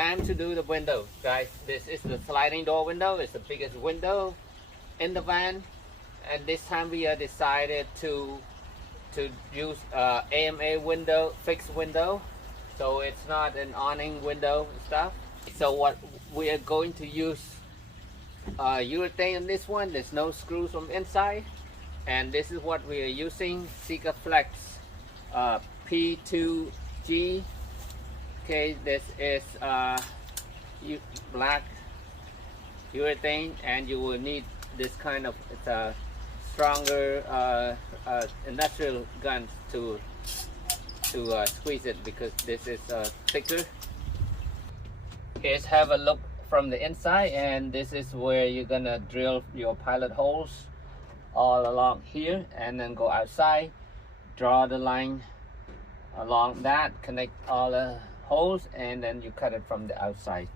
time to do the window, guys. This is the sliding door window. It's the biggest window in the van, and this time we are decided to use AMA window, fixed window, so it's not an awning window stuff. So what we are going to use urethane in this one. There's no screws from inside, and this is what we are using: Sikaflex P2G. Okay, this is black urethane, and you will need this kind of, it's a stronger industrial gun to squeeze it, because this is thicker. Here's have a look from the inside, and this is where you're gonna drill your pilot holes all along here, and then go outside, draw the line along that, connect all the holes, and then you cut it from the outside.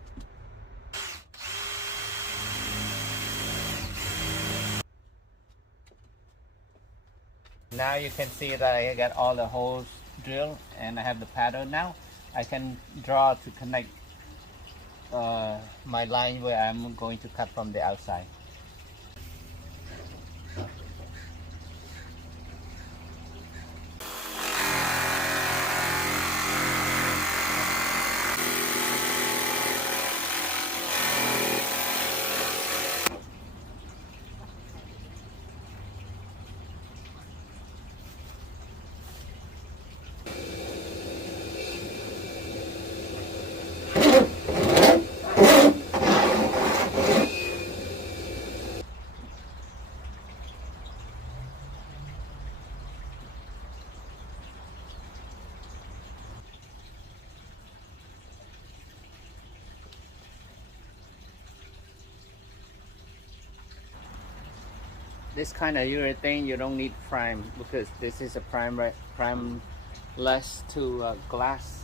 Now you can see that I got all the holes drilled, and I have the pattern now. I can draw to connect my line where I'm going to cut from the outside. This kind of urethane you don't need prime, because this is a primeless to glass.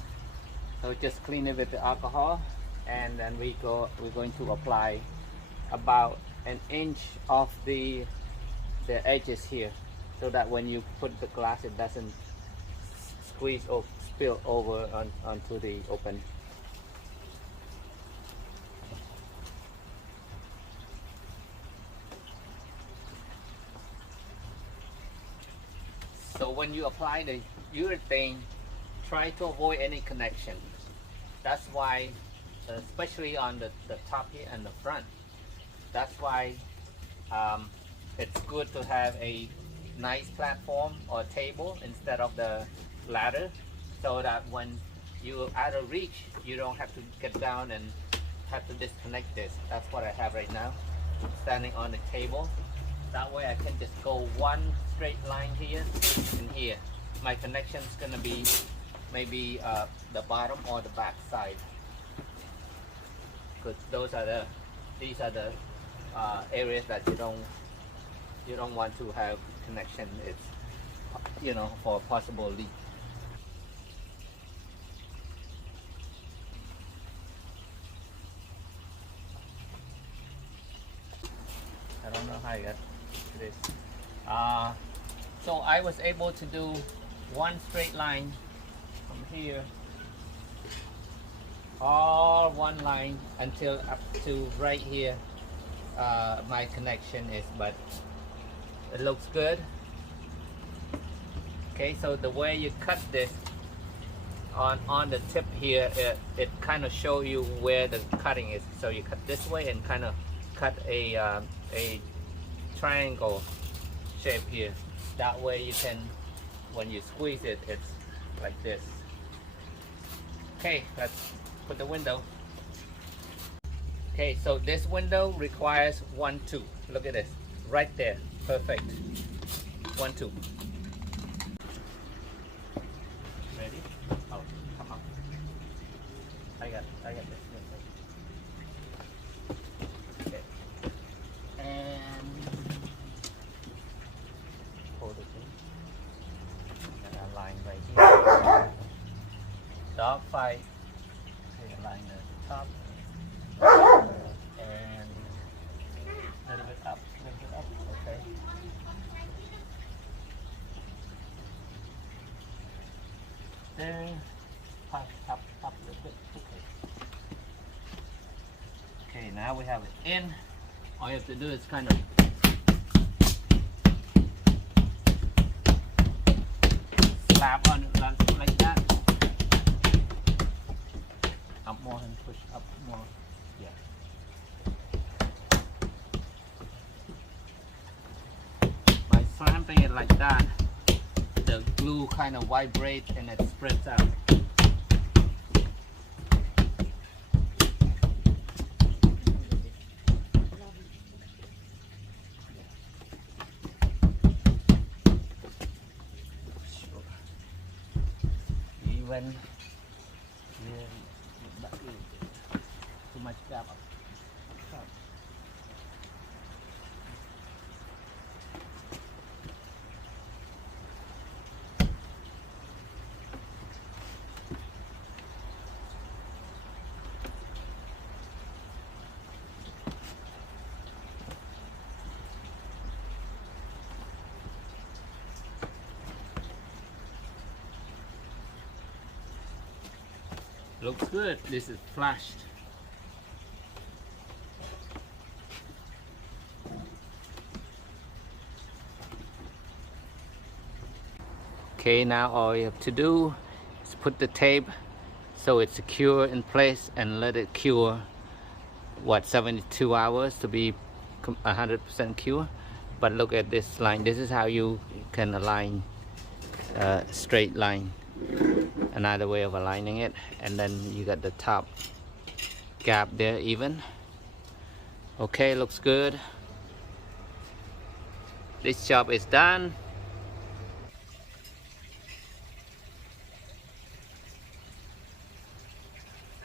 So just clean it with the alcohol, and then we're going to apply about an inch of the edges here, so that when you put the glass, it doesn't squeeze or spill over onto the open. So when you apply the urethane, try to avoid any connection. That's why, especially on the top here and the front, that's why it's good to have a nice platform or table instead of the ladder, so that when you out of reach, you don't have to get down and have to disconnect this. That's what I have right now, standing on the table. That way I can just go one straight line here and here. My connection is going to be maybe the bottom or the back side, because these are the areas that you don't want to have connection. It's, you know, for a possible leak. I don't know how I got this. So I was able to do one straight line from here, all one line until up to right here. My connection is, but it looks good. Okay, so the way you cut this on the tip here, it kind of show you where the cutting is. So you cut this way and kind of cut a triangle shape here. That way you can, when you squeeze it, it's like this. Okay, let's put the window. Okay, so this window requires 1, 2. Look at this, right there, perfect. 1, 2. Ready? Oh, come on. I got this. Okay. And hold it in. And a line right here. Dog fight. Okay, line at the top. And a little bit up, okay. There, up a little bit, okay. Okay, now we have it in. All you have to do is kind of slap on it like that. Up more and push up more. Yeah. By slapping it like that, the glue kind of vibrates and it spreads out. Even too much gap. Looks good. This is flashed. Okay, now all you have to do is put the tape so it's secure in place and let it cure, what, 72 hours to be 100% cure. But look at this line. This is how you can align a straight line. Another way of aligning it, and then you got the top gap there even. Okay, looks good. This job is done.